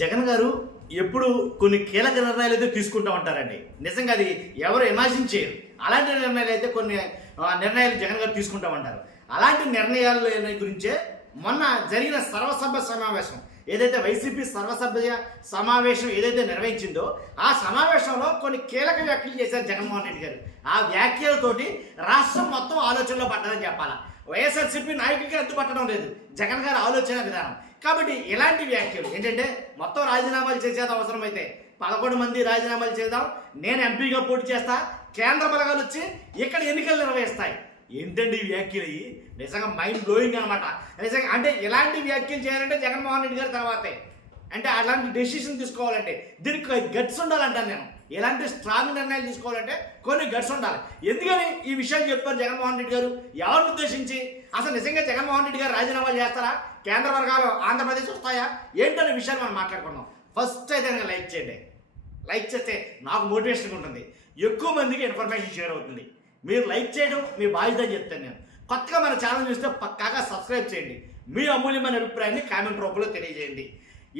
జగన్ గారు ఎప్పుడు కొన్ని కీలక నిర్ణయాలు అయితే తీసుకుంటూ ఉంటారండి. నిజంగా అది ఎవరు ఇమాజిన్ చేయరు. అలాంటి నిర్ణయాలు అయితే కొన్ని నిర్ణయాలు జగన్ గారు తీసుకుంటూ ఉంటారు. అలాంటి నిర్ణయాల గురించే మొన్న జరిగిన సర్వసభ్య సమావేశం ఏదైతే వైసీపీ సర్వసభ్య సమావేశం ఏదైతే నిర్వహించిందో ఆ సమావేశంలో కొన్ని కీలక వ్యాఖ్యలు చేశారు జగన్మోహన్ రెడ్డి గారు. ఆ వ్యాఖ్యలతోటి రాష్ట్రం మొత్తం ఆలోచనలో పడ్డదని చెప్పాలా. వైఎస్ఆర్సీపీ నాయకులకి రద్దు పట్టడం లేదు జగన్ గారి ఆలోచన విధానం. కాబట్టి ఇలాంటి వ్యాఖ్యలు ఏంటంటే మొత్తం రాజీనామాలు చేసేది అవసరమైతే 11 మంది రాజీనామాలు చేద్దాం, నేను ఎంపీగా పోటీ చేస్తా, కేంద్ర బలగాలు వచ్చి ఇక్కడ ఎన్నికలు నిర్వహిస్తాయి. ఏంటండి ఈ వ్యాఖ్యలు? నిజంగా మైండ్ బ్లోయింగ్ అనమాట. నిజంగా అంటే ఇలాంటి వ్యాఖ్యలు చేయాలంటే జగన్మోహన్ రెడ్డి గారి తర్వాతే, అంటే అలాంటి డెసిషన్ తీసుకోవాలంటే దీనికి గట్స్ ఉండాలంటాను నేను. ఎలాంటి స్ట్రాంగ్ నిర్ణయాలు తీసుకోవాలంటే కొన్ని గట్స్ ఉండాలి. ఎందుకని ఈ విషయాలు చెప్పారు జగన్మోహన్ రెడ్డి గారు? ఎవరిని ఉద్దేశించి? అసలు నిజంగా జగన్మోహన్ రెడ్డి గారు రాజీనామాలు చేస్తారా? కేంద్ర వర్గాలు ఆంధ్రప్రదేశ్ వస్తాయా? ఏంటనే విషయాలు మనం మాట్లాడుకున్నాం. ఫస్ట్ అయితే కనుక లైక్ చేయండి. లైక్ చేస్తే నాకు మోటివేషన్గా ఉంటుంది, ఎక్కువ మందికి ఇన్ఫర్మేషన్ షేర్ అవుతుంది. మీరు లైక్ చేయడం మీ బాధ్యత అని చెప్తాను నేను. కొత్తగా మన ఛానల్ చూస్తే పక్కాగా సబ్స్క్రైబ్ చేయండి. మీ అమూల్యమైన అభిప్రాయాన్ని కామెంట్ రూపంలో తెలియజేయండి.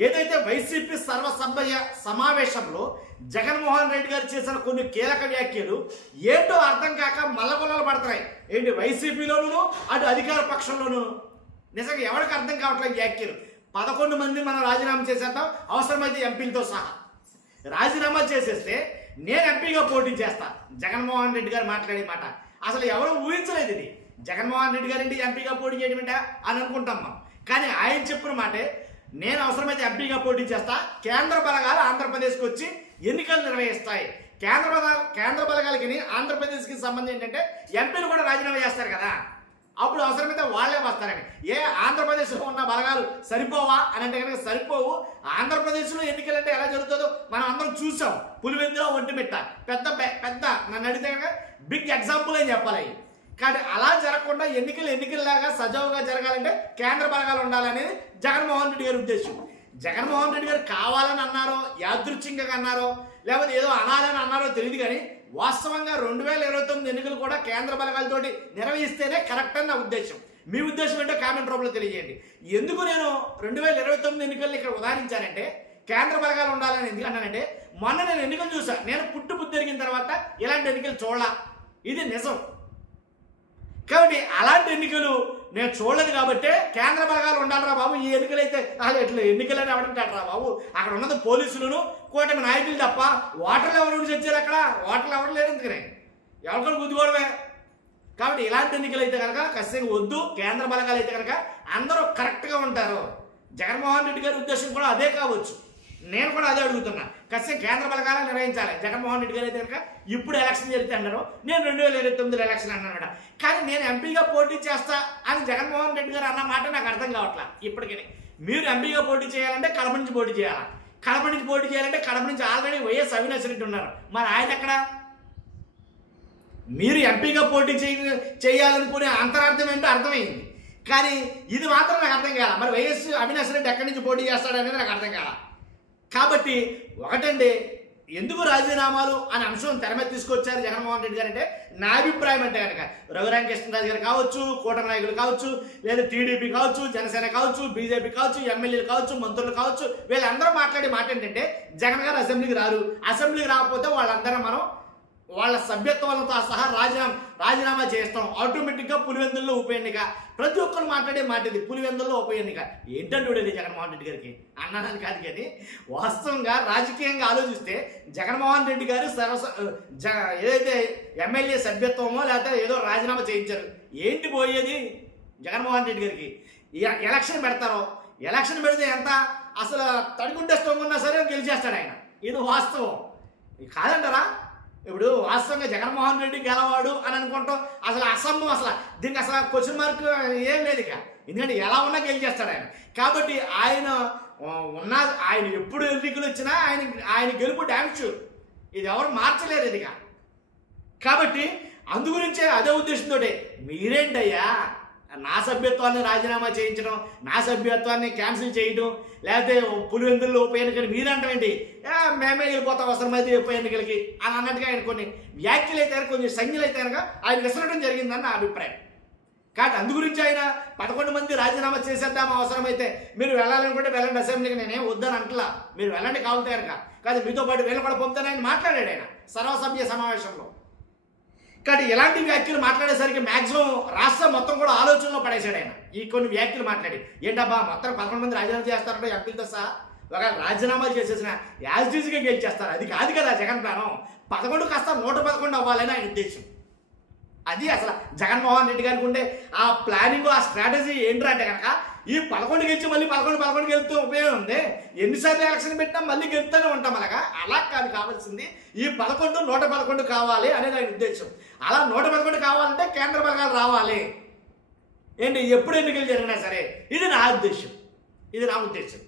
ఏదైతే వైసీపీ సర్వసభ్య సమావేశంలో జగన్మోహన్ రెడ్డి గారు చేసిన కొన్ని కీలక వ్యాఖ్యలు ఏంటో అర్థం కాక మల్లగొల్లలు పడుతున్నాయి. ఏంటి వైసీపీలోనూ అటు అధికార పక్షంలోనూ నిజంగా ఎవరికి అర్థం కావట్లేదు వ్యాఖ్యలు. 11 మంది మనం రాజీనామా చేసేద్దాం, అవసరమైతే ఎంపీలతో సహా రాజీనామా చేసేస్తే నేను ఎంపీగా పోటీ చేస్తా. జగన్మోహన్ రెడ్డి గారు మాట్లాడే మాట అసలు ఎవరు ఊహించలేదు. ఇది జగన్మోహన్ రెడ్డి గారి ఎంపీగా పోటీ చేయడం ఏంటా అని అనుకుంటాం మనం. కానీ ఆయన చెప్పిన మాటే నేను అవసరమైతే ఎంపీగా పోటీ చేస్తా, కేంద్ర బలగాలు ఆంధ్రప్రదేశ్కి వచ్చి ఎన్నికలు నిర్వహిస్తాయి. కేంద్ర బలగాలకి ఆంధ్రప్రదేశ్కి సంబంధం ఏంటంటే ఎంపీలు కూడా రాజీనామా చేస్తారు కదా, అప్పుడు అవసరమైతే వాళ్ళే వస్తారని. ఆంధ్రప్రదేశ్లో ఉన్న బలగాలు సరిపోవా అని అంటే కనుక సరిపోవు. ఆంధ్రప్రదేశ్లో ఎన్నికలు అంటే ఎలా జరుగుతుందో మనం అందరం చూసాం. పులివెందులో ఒంటిమిట్ట పెద్ద పెద్ద నన్ను అడిగితే కనుక బిగ్ ఎగ్జాంపుల్ అని చెప్పాలి. కానీ అలా జరగకుండా ఎన్నికల్లాగా సజావుగా జరగాలంటే కేంద్ర బలగాలు ఉండాలనేది జగన్మోహన్ రెడ్డి గారి ఉద్దేశం. జగన్మోహన్ రెడ్డి గారు కావాలని అన్నారో, యాదృచ్ఛికంగా అన్నారో, లేకపోతే ఏదో అనాలని అన్నారో తెలియదు. కానీ వాస్తవంగా 2029 ఎన్నికలు కూడా కేంద్ర బలగాలతోటి నిర్వహిస్తేనే కరెక్ట్ అని నా ఉద్దేశం. మీ ఉద్దేశం అంటే కామెంట్ రూపంలో తెలియజేయండి. ఎందుకు నేను 2029 ఎన్నికలు ఇక్కడ ఉదాహరించానంటే కేంద్ర బలగాలు ఉండాలని ఎందుకు అన్నానంటే మొన్న నేను ఎన్నికలు చూసా. నేను పుట్టి ఎరిగిన తర్వాత ఇలాంటి ఎన్నికలు చూడాల, ఇది నిజం. కాబట్టి అలాంటి ఎన్నికలు నేను చూడలేదు కాబట్టి కేంద్ర బలగాలు ఉండాలిరా బాబు. ఈ ఎన్నికలైతే ఎట్లా ఎన్నికలని ఎవడంటాడు రా బాబు? అక్కడ ఉన్నది పోలీసులను, కూటమి నాయకులు తప్ప ఓటర్లు ఎవరు చచ్చారు? అక్కడ ఓటర్లు ఎవరు లేరు. ఎందుకనే ఎవరికొని గుద్దుకోవడమే. కాబట్టి ఇలాంటి ఎన్నికలు అయితే కనుక ఖచ్చితంగా వద్దు. కేంద్ర బలగాలు అయితే కనుక అందరూ కరెక్ట్గా ఉంటారు. జగన్మోహన్ రెడ్డి గారి ఉద్దేశం కూడా అదే కావచ్చు. నేను కూడా అదే అడుగుతున్నా. ఖచ్చితంగా కేంద్ర బలగాలను నిర్వహించాలి. జగన్మోహన్ రెడ్డి గారు అయితే కనుక ఇప్పుడు ఎలక్షన్ జరిగితే అన్నారు, నేను 2029 ఎలక్షన్ అన్నాడు. కానీ నేను ఎంపీగా పోటీ చేస్తా అని జగన్మోహన్ రెడ్డి గారు అన్న మాట నాకు అర్థం కావట్లా ఇప్పటికీ. మీరు ఎంపీగా పోటీ చేయాలంటే కడప నుంచి పోటీ చేయాలా? కడప నుంచి పోటీ చేయాలంటే కడప నుంచి ఆల్రెడీ వైఎస్ అవినాష్ రెడ్డి ఉన్నారు. మరి ఆయన ఎక్కడ? మీరు ఎంపీగా పోటీ చేయాలనుకునే అంతరార్థం ఏంటో అర్థమైంది. కానీ ఇది మాత్రం నాకు అర్థం కాల. మరి వైఎస్ అవినాష్ రెడ్డి ఎక్కడి నుంచి పోటీ చేస్తాడనేది నాకు అర్థం కాల. కాబట్టి ఒకటండి, ఎందుకు రాజీనామాలు అనే అంశం తెర మీద తీసుకొచ్చారు జగన్మోహన్ రెడ్డి గారు అంటే నా అభిప్రాయం అంటే కనుక రఘురామకృష్ణరాజు గారు కావచ్చు, కూటమి నాయకులు కావచ్చు, లేదా టీడీపీ కావచ్చు, జనసేన కావచ్చు, బీజేపీ కావచ్చు, ఎమ్మెల్యేలు కావచ్చు, మంత్రులు కావచ్చు, వీళ్ళందరూ మాట్లాడే మాట ఏంటంటే జగన్ గారు అసెంబ్లీకి రారు. అసెంబ్లీకి రాకపోతే వాళ్ళందరూ మనం వాళ్ళ సభ్యత్వాలతో సహా రాజీనామా చేస్తాం. ఆటోమేటిక్గా పులివెందుల్లో ఉప ఎన్నిక. ప్రతి ఒక్కరు మాట్లాడే మాట ఇది, పులివెందుల్లో ఉప ఎన్నిక. ఏంటంటే చూడండి జగన్మోహన్ రెడ్డి గారికి అన్నానని కాదు. కానీ వాస్తవంగా రాజకీయంగా ఆలోచిస్తే జగన్మోహన్ రెడ్డి గారు ఏదైతే ఎమ్మెల్యే సభ్యత్వమో లేకపోతే ఏదో రాజీనామా చేయించారు. ఏంటి పోయేది జగన్మోహన్ రెడ్డి గారికి? ఎలక్షన్ పెడతారో, ఎలక్షన్ పెడితే ఎంత అసలు తడిగుండేస్తోమన్నా సరే గెలిచేస్తాడు ఆయన. ఇది వాస్తవం కాదంటారా? ఇప్పుడు వాస్తవంగా జగన్మోహన్ రెడ్డి గెలవాడు అని అనుకుంటాం. అసలు అసమ్ము, అసలు దీనికి అసలు క్వశ్చన్ మార్క్ ఏం లేదు ఇక. ఎందుకంటే ఎలా ఉన్నా గెలిచేస్తాడు ఆయన. కాబట్టి ఆయన ఎప్పుడు ఎన్నికలు వచ్చినా ఆయన గెలుపు డ్యామ్ షూర్. ఇది ఎవరు మార్చలేరు ఇదిగా. కాబట్టి అందుగురించే అదే ఉద్దేశంతో మీరేంటయ్యా నా సభ్యత్వాన్ని రాజీనామా చేయించడం, నా సభ్యత్వాన్ని క్యాన్సిల్ చేయడం, లేకపోతే పులివెందుల్లో ఉప ఎన్నికలు మీరంటామేంటి? మేమే వెళ్ళిపోతాం అవసరమైతే ఉప ఎన్నికలకి అని అన్నట్టుగా ఆయన కొన్ని వ్యాఖ్యలు అయితే కొంచెం సంజ్ఞలు అయితే కనుక ఆయన విసరడం జరిగిందని నా అభిప్రాయం. కాబట్టి అందు గురించి ఆయన 11 మంది రాజీనామా చేసేద్దాం, అవసరమైతే మీరు వెళ్ళాలనుకుంటే వెళ్ళండి అసెంబ్లీకి, నేనేం వద్దని అంటలా, మీరు వెళ్ళండి కావాలంటే కనుక, కాదు మీతో పాటు వీళ్ళు కూడా పంపుతానని ఆయన మాట్లాడాడు ఆయన సర్వసభ్య సమావేశంలో. కాబట్టి ఇలాంటి వ్యాఖ్యలు మాట్లాడేసరికి మ్యాక్సిమం రాష్ట్రం మొత్తం కూడా ఆలోచనలో పడేశాడు ఆయన ఈ కొన్ని వ్యాఖ్యలు మాట్లాడి. ఏంటబ్బా మొత్తం 11 మంది రాజీనామా చేస్తారంటే ఎంపీలతో సహా ఒకవేళ రాజీనామాలు చేసేసిన యాజిటీస్గా గెలిచేస్తారు. అది కాదు కదా జగన్ ప్లానం. 11 కాస్త 111 అవ్వాలని ఆయన ఉద్దేశం. అది అసలు జగన్మోహన్ రెడ్డి గారికి ఉండే ఆ ప్లానింగ్, ఆ స్ట్రాటజీ ఏంటంటే కనుక ఈ 11 గెలిచి మళ్ళీ 11 గెలుతూ ఉపయోగం ఉంది. ఎన్నిసార్లు ఎలక్షన్ పెట్టినా మళ్ళీ గెలుతూనే ఉంటాం. అలా కాదు కావాల్సింది ఈ 11 111 కావాలి అనేది ఆయన ఉద్దేశం. అలా 111 కావాలంటే కేంద్ర బలగాలు రావాలి. ఏంటి ఎప్పుడు ఎన్నికలు జరిగినా సరే ఇది నా ఉద్దేశం, ఇది నా ఉద్దేశం.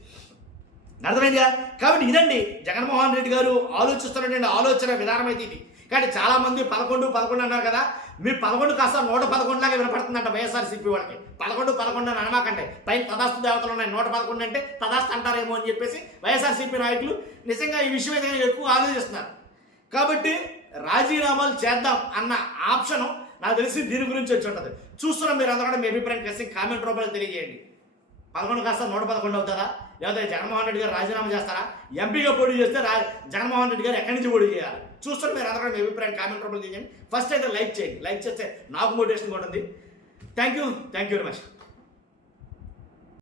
అర్థమైందిగా? కాబట్టి ఇదండి జగన్మోహన్ రెడ్డి గారు ఆలోచిస్తున్నటువంటి ఆలోచన విధానం అయితే ఇది. కానీ చాలామంది 11 అన్నారు కదా, మీ 11 కాస్త 111 లాగా వినపడుతుందంట వైఎస్ఆర్సీపీ వాళ్ళకి. 11 అని అనమాకండి, పైన తదాస్తు దేవతలు ఉన్నాయి, 111 అంటే తదాస్తు అంటారేమో అని చెప్పేసి వైఎస్ఆర్సీపీ నాయకులు నిజంగా ఈ విషయం అయితే ఎక్కువ ఆలోచిస్తున్నారు. కాబట్టి రాజీనామాలు చేద్దాం అన్న ఆప్షను నాకు తెలిసి దీని గురించి వచ్చి ఉంటుంది. చూస్తున్నాం, మీరు అందరూ కూడా మీ అభిప్రాయం కలిసి కామెంట్ రూపంలో తెలియజేయండి. 11 కాస్త 111 అవుతుందా, లేకపోతే జగన్మోహన్ రెడ్డి గారు రాజీనామా చేస్తారా? ఎంపీగా పోటీ చేస్తే జగన్మోహన్ రెడ్డి గారు ఎక్కడి నుంచి పోటీ చేయాలి? చూస్తారు, మీరు అందరూ మీ అభిప్రాయం కామెంట్ రూపంలో తెలియజేయండి. ఫస్ట్ అయితే లైక్ చేయండి, లైక్ చేస్తే నాకు మోటివేషన్ కూడా ఉంది. Thank you very much.